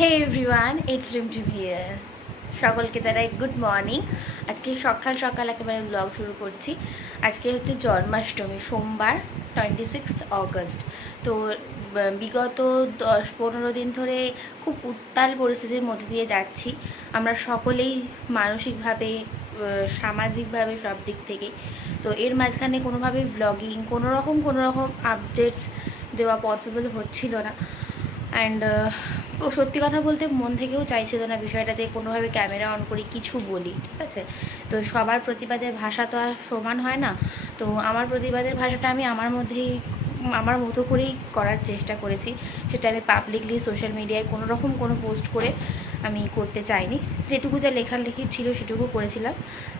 Hey everyone, it's Rimjhim here. সকলকে জানাই good morning. আজকে সকাল সকাল একেবারে ব্লগ শুরু করছি। আজকে হচ্ছে জন্মাষ্টমী, সোমবার 26 অগস্ট। তো বিগত 10-15 দিন ধরে খুব উত্তাল পরিস্থিতির মধ্যে দিয়ে যাচ্ছি আমরা সকলেই, মানসিকভাবে, সামাজিকভাবে, সব দিক থেকে। তো এর মাঝখানে কোনোভাবেই ব্লগিং, কোনো রকম আপডেটস দেওয়া পসিবল হচ্ছিল না। অ্যান্ড সত্যি কথা বলতে মন থেকেও চাইছিল না বিষয়টা যে কোনোভাবে ক্যামেরা অন করি, কিছু বলি, ঠিক আছে? তো সবার প্রতিবাদের ভাষা তো আর সমান হয় না। তো আমার প্রতিবাদের ভাষাটা আমি আমার মতো করেই করার চেষ্টা করেছি। সেটা আমি পাবলিকলি সোশ্যাল মিডিয়ায় কোনো পোস্ট করে আমি করতে চাইনি। যেটুকু যা লেখালেখি ছিল সেটুকু করেছিলাম,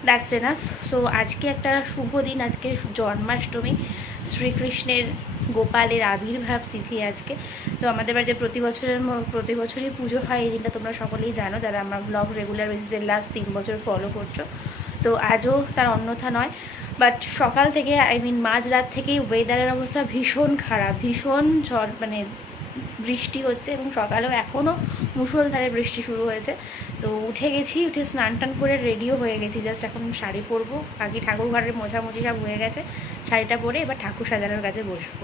দ্যাটস এনাফ। সো আজকে একটা শুভ দিন, আজকে জন্মাষ্টমী, শ্রীকৃষ্ণের, গোপালের আবির্ভাব তিথি আজকে। তো আমাদের বাড়িতে প্রতি বছরই পুজো হয়। এই দিনটা তোমরা সকলেই জানো, যারা আমরা ব্লগ রেগুলার বেসিসে লাস্ট 3 বছর ফলো করছো। তো আজও তার অন্যথা নয়। বাট সকাল থেকে, মাঝরাত থেকেই ওয়েদারের অবস্থা ভীষণ খারাপ, ভীষণ ঝড়, বৃষ্টি হচ্ছে, এবং সকালেও এখনও মুষলধারে বৃষ্টি শুরু হয়েছে। তো উঠে স্নান টান করে রেডিও হয়ে গেছি। জাস্ট এখন শাড়ি পরবো, বাকি ঠাকুর ঘরের মোছামুছি সব হয়ে গেছে। শাড়িটা পরে এবার ঠাকুর সাজানোর কাছে বসবো।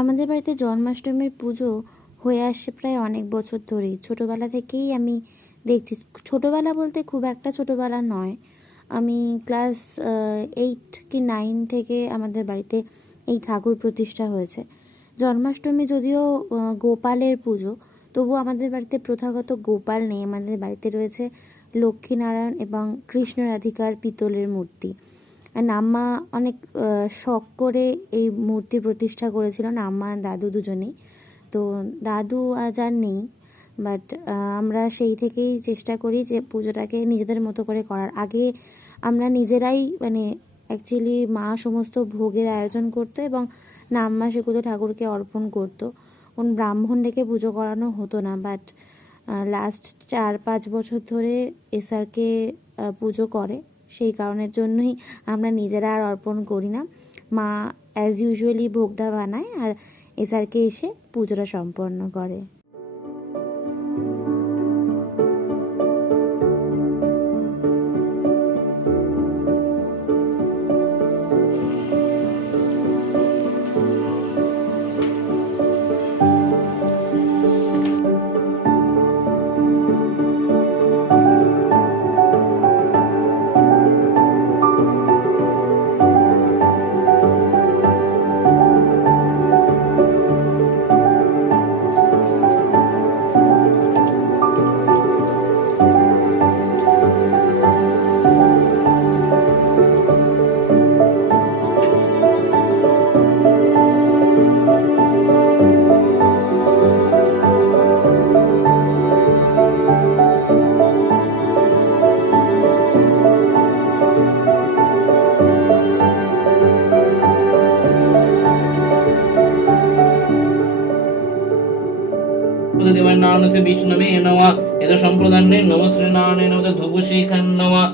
আমাদের বাড়িতে জন্মাষ্টমীর পুজো হয়ে আসছে প্রায় অনেক বছর ধরেই। ছোটোবেলা থেকেই আমি দেখছি। ছোটোবেলা বলতে খুব একটা ছোটোবেলা নয়, আমি ক্লাস 8 কি 9 থেকে আমাদের বাড়িতে এই ঠাকুর প্রতিষ্ঠা হয়েছে। জন্মাষ্টমী যদিও গোপালের পুজো, তবু আমাদের বাড়িতে প্রথাগত গোপাল নেই। আমাদের বাড়িতে রয়েছে লক্ষ্মীনারায়ণ এবং কৃষ্ণ রাধিকার পিতলের মূর্তি। আম্মা অনেক শখ করে এই মূর্তি প্রতিষ্ঠা করেছিলেন, আম্মা দাদু দুজনেই। তো দাদু আজ আর নেই, বাট আমরা সেই থেকেই চেষ্টা করি যে পুজোটাকে নিজেদের মতো করে করার। আগে আমরা নিজেরাই অ্যাকচুয়ালি মা সমস্ত ভোগের আয়োজন করতো এবং আম্মা সেগুলো ঠাকুরকে অর্পণ করতো। কোন ব্রাহ্মণ ডেকে পুজো করানো হতো না। বাট লাস্ট 4-5 বছর ধরে এসআরকে পুজো করে, সেই কারণের জন্যই আমরা নিজেরা আর অর্পণ করি না। মা অ্যাজ ইউজুয়ালি ভোগটা বানায় আর এসআরকে এসে পুজোটা সম্পন্ন করে। देवानानसे विष्णवे नमः यद संप्रदान्ने नमः श्रीनारायणे नमः धूपशीखं नमः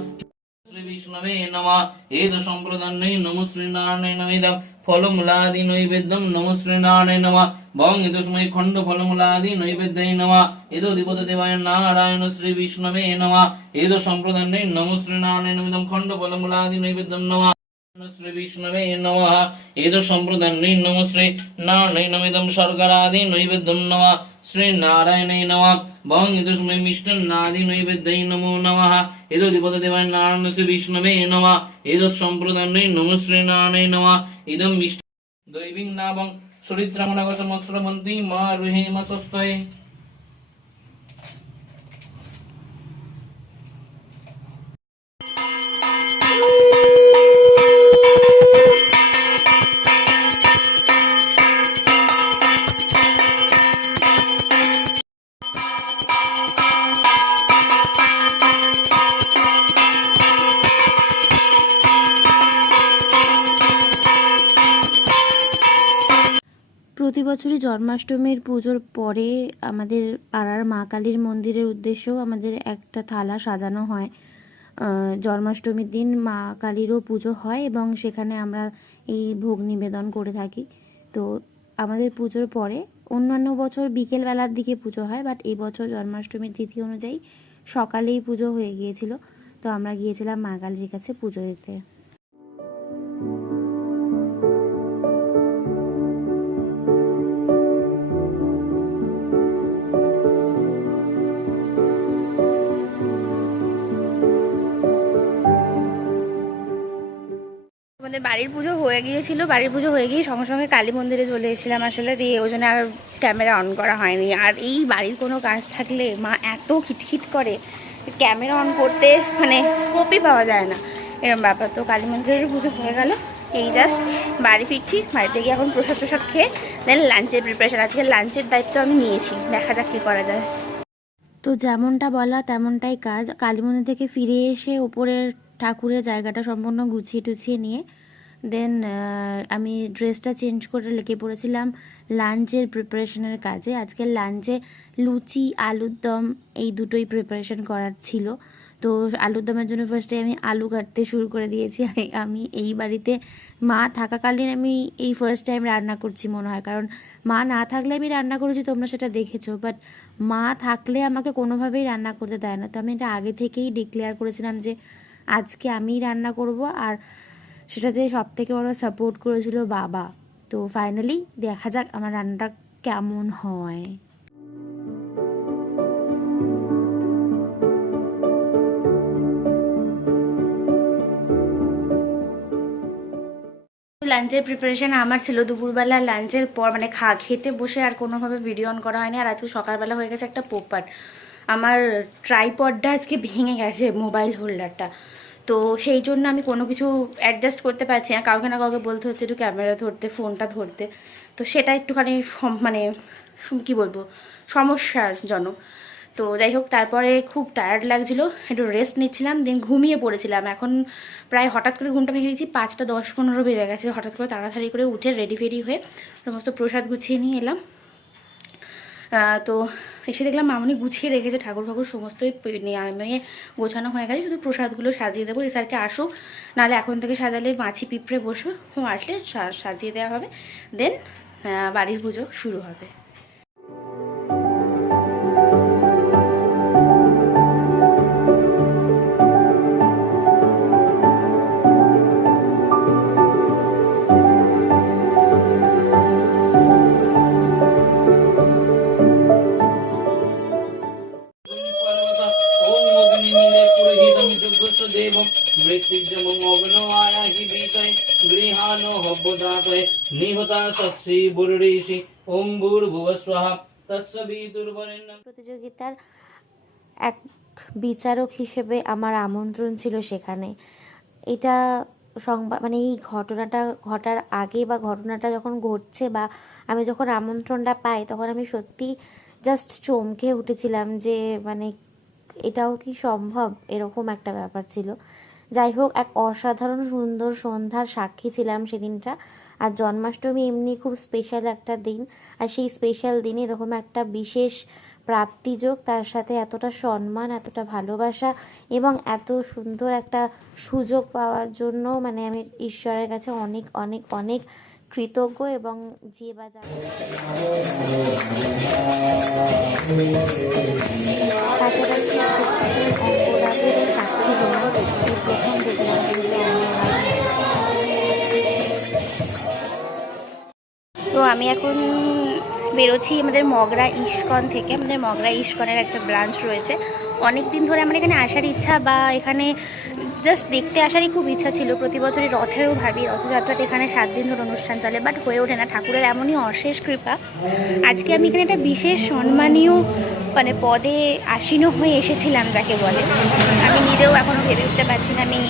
श्री विष्णवे नमः एद संप्रदान्ने नमः श्रीनारायणे नमः इदं फलमूलादि नैवेद्यं नमः श्रीनारायणे नमः बं यदस्मै खंड फलमूलादि नैवेद्यै नमः एद अधिपति देवाय नारायण श्री विष्णवे नमः एद संप्रदान्ने नमः श्रीनारायणे नमः इदं खंड फलमूलादि नैवेद्यं नमः। শ্রী বিষ্ণবে নমঃ এদ সম্প্রদানে নমঃ শ্রী নারায়ণমিদং শর্করাদি নৈবেদ্যং নমঃ শ্রী নারায়ণে নমঃ বং ইদস্মৈ মিষ্টান্নাদি নৈবেদ্যৈ নমো নমঃ এদধিপতি দেবায় নারায়ণ শ্রী বিষ্ণবে নমঃ এদ সম্প্রদানে নমঃ শ্রী নারায়ণে নমঃ ইদং মিষ্ট দৈবিং নাবং চরিত্রামণাগসমস্রবন্তি মা রুহেম স্বস্তয়ে। প্রতি বছরই জন্মাষ্টমীর পুজোর পরে আমাদের পাড়ার মা কালীর মন্দিরের উদ্দেশ্যেও আমাদের একটা থালা সাজানো হয়। জন্মাষ্টমীর দিন মা কালীরও পুজো হয় এবং সেখানে আমরা এই ভোগ নিবেদন করে থাকি। তো আমাদের পুজোর পরে অন্যান্য বছর বিকেলবেলার দিকে পুজো হয়, বাট এই বছর জন্মাষ্টমীর তিথি অনুযায়ী সকালেই পুজো হয়ে গিয়েছিল। তো আমরা গিয়েছিলাম মা কালীর কাছে পুজো দিতে। আমাদের বাড়ির পুজো হয়ে গিয়েছিল, বাড়ির পুজো হয়ে গিয়ে সঙ্গে সঙ্গে কালী মন্দিরে চলে এসেছিলাম আসলে, দিয়ে ওই জন্য আর ক্যামেরা অন করা হয়নি। আর এই বাড়ির কোনো কাজ থাকলে মা এত খিটখিট করে, ক্যামেরা অন করতে মানে স্কোপই পাওয়া যায় না, এরকম ব্যাপার। তো কালী মন্দিরের পুজো হয়ে গেল, এই জাস্ট বাড়ি ফিরছি। বাড়িতে গিয়ে এখন প্রসাদ প্রসাদ খেয়ে দেন লাঞ্চের প্রিপারেশন। আজকে লাঞ্চের দায়িত্ব আমি নিয়েছি, দেখা যাক কী করা যায়। তো যেমনটা বলা তেমনটাই কাজ। কালী মন্দির থেকে ফিরে এসে উপরের ঠাকুরের জায়গাটা সম্পূর্ণ গুছিয়ে টুছিয়ে নিয়ে দেন আমি ড্রেসটা চেঞ্জ করে লেগে পড়েছিলাম লাঞ্চের প্রিপারেশনের কাজে। আজকের লাঞ্চে লুচি আলুর দম এই দুটোই প্রিপারেশন করার ছিল। তো আলুর দমের জন্য ফার্স্টে আমি আলু কাটতে শুরু করে দিয়েছি। আমি এই বাড়িতে মা থাকাকালীন আমি এই ফার্স্ট টাইম রান্না করছি মনে হয়, কারণ মা না থাকলে আমি রান্না করেছি, তোমরা সেটা দেখেছো, বাট মা থাকলে আমাকে কোনোভাবেই রান্না করতে দেয় না। তো আমি এটা আগে থেকেই ডিক্লেয়ার করেছিলাম যে আজকে আমিই রান্না করব, আর সেটাতে সব থেকে বড় সাপোর্ট করেছিল বাবা। তো ফাইনালি দেখা যাক আমার রান্নাটা কেমন হয়। লাঞ্চের প্রিপারেশন আমার ছিল দুপুরবেলা লাঞ্চের পর, মানে খেতে বসে আর কোনোভাবে ভিডিও অন করা হয়নি। আর আজকে সকালবেলা হয়ে গেছে একটা পোপাট, আমার ট্রাইপডটা আজকে ভেঙে গেছে, মোবাইল হোল্ডারটা। তো সেই জন্য আমি কোনো কিছু অ্যাডজাস্ট করতে পারছি না, কাউকে না কাউকে বলতে হচ্ছে একটু ক্যামেরা ধরতে, ফোনটা ধরতে। তো সেটা একটুখানি মানে কী বলবো, সমস্যাজনক। তো যাই হোক, তারপরে খুব টায়ার্ড লাগছিল, একটু রেস্ট নিচ্ছিলাম, দেন ঘুমিয়ে পড়েছিলাম। এখন প্রায় হঠাৎ করে ঘুমটা ভেঙে গেছি, 5টা 10-15 বেজে গেছে। হঠাৎ করে তাড়াতাড়ি করে উঠে রেডি ফেডি হয়ে সমস্ত প্রসাদ গুছিয়ে নিয়ে এলাম। তো এসে দেখলাম মামনি গুছিয়ে রেখেছে ঠাকুর ফাকুর সমস্তই নিয়ে গোছানো হয়ে গেছে, শুধু প্রসাদগুলো সাজিয়ে দেবো। এই স্যারকে আসুক, নাহলে এখন থেকে সাজালে মাছি পিঁপড়ে বসবে, আসলে সাজিয়ে দেওয়া হবে, দেন বাড়ির পুজো শুরু হবে। প্রতিযোগিতার এক বিচারক হিসেবে আমার আমন্ত্রণ ছিল সেখানে। এটা সংবাদ মানে এই ঘটনাটা ঘটার আগে বা ঘটনাটা যখন ঘটছে বা আমি যখন আমন্ত্রণটা পাই, তখন আমি সত্যি জাস্ট চমকে উঠেছিলাম যে মানে এটাও কি সম্ভব, এরকম একটা ব্যাপার ছিল। যাই হোক, এক অসাধারণ সুন্দর সন্ধ্যার সাক্ষী ছিলাম সেদিনটা। আর জন্মাষ্টমী এমনি খুব স্পেশাল একটা দিন, আর সেই স্পেশাল দিনে এরকম একটা বিশেষ প্রাপ্তিযোগ, তার সাথে এতটা সম্মান, এতটা ভালোবাসা এবং এত সুন্দর একটা সুযোগ পাওয়ার জন্য মানে আমি ঈশ্বরের কাছে অনেক অনেক অনেক কৃতজ্ঞ। এবং যে বা পাশাপাশি অঙ্গরাগেরও সাক্ষী হলাম। প্রথম দেখলাম বেরোচ্ছি আমাদের মগরা ইস্কন থেকে। আমাদের মগরা ইস্কনের একটা ব্রাঞ্চ রয়েছে। অনেক দিন ধরে আমার এখানে আসার ইচ্ছা বা এখানে জাস্ট দেখতে আসারই খুব ইচ্ছা ছিল। প্রতি বছরই রথেও ভাবি, রথযাত্রাতে এখানে 7 দিন ধরে অনুষ্ঠান চলে, বাট হয়ে ওঠে না। ঠাকুরের এমনই অশেষ কৃপা, আজকে আমি এখানে একটা বিশেষ সম্মানীয় মানে পদে আসীন হয়ে এসেছিলাম যাকে বলে। আমি নিজেও এখনও ভেবে উঠতে পারছি না। আমি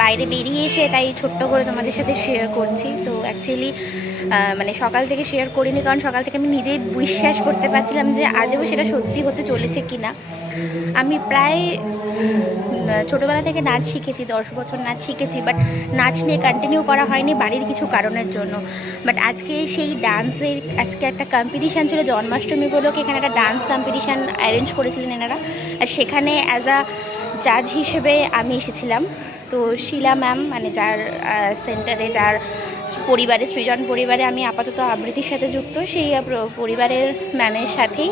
বাইরে বেরিয়ে এসে তাই ছোট্ট করে তোমাদের সাথে শেয়ার করছি। তো অ্যাকচুয়ালি মানে সকাল থেকে শেয়ার করিনি, কারণ সকাল থেকে আমি নিজেই বিশ্বাস করতে পারছিলাম যে আদৌ সেটা সত্যি হতে চলেছে কি না। আমি প্রায় ছোটোবেলা থেকে নাচ শিখেছি, 10 বছর নাচ শিখেছি, বাট নাচ নিয়ে কন্টিনিউ করা হয়নি বাড়ির কিছু কারণের জন্য। বাট আজকে সেই ডান্সের আজকে একটা কম্পিটিশান ছিল জন্মাষ্টমী উপলক্ষে। এখানে একটা ডান্স কম্পিটিশান অ্যারেঞ্জ করেছিলেন এনারা, আর সেখানে অ্যাজ আ জাজ হিসেবে আমি এসেছিলাম। তো শিলা ম্যাম মানে যার সেন্টারে, যার পরিবারে, সৃজন পরিবারে আমি আপাতত আবৃত্তির সাথে যুক্ত, সেই পরিবারের ম্যামের সাথেই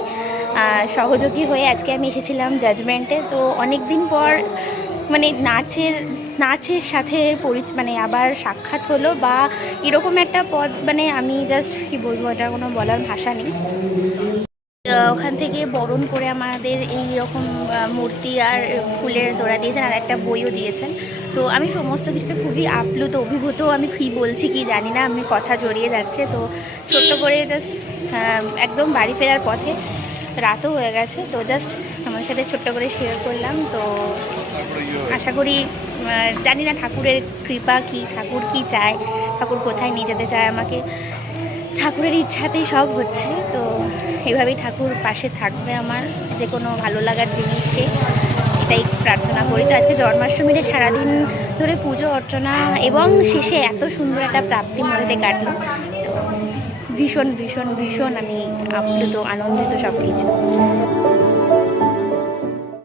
সহযোগী হয়ে আজকে আমি এসেছিলাম জাজমেন্টে। তো অনেক দিন পর মানে নাচের সাথে মানে আবার সাক্ষাৎ হলো বা এরকম একটা পদ, মানে আমি জাস্ট কি বলবো, এটা কোনো বলার ভাষা নেই। ওখান থেকে বরণ করে আমাদের এই রকম মূর্তি আর ফুলের তোড়া দিয়েছেন, আর একটা বইও দিয়েছেন। তো আমি সমস্ত কিছুতে খুবই আপ্লুত, অভিভূত। আমি কী বলছি কি জানি না, আমি কথা জড়িয়ে যাচ্ছে। তো ছোট্ট করে জাস্ট একদম বাড়ি ফেরার পথে, রাতও হয়ে গেছে, তো জাস্ট আমার সাথে ছোট্ট করে শেয়ার করলাম। তো আশা করি, জানি না ঠাকুরের কৃপা কি, ঠাকুর কি চায়, ঠাকুর কোথায় নিয়ে যেতে চায় আমাকে, ঠাকুরের ইচ্ছাতেই সব হচ্ছে। তো এইভাবেই ঠাকুর পাশে থাকবে আমার, যে কোনো ভালো লাগার জিনিসে, এটাই প্রার্থনা করি। তো আজকে জন্মাষ্টমীতে সারাদিন ধরে পুজো অর্চনা এবং শেষে এত সুন্দর একটা প্রাপ্তির মধ্যে কাটলো। তো ভীষণ ভীষণ ভীষণ আমি আপ্লুত, আনন্দিত সব কিছু।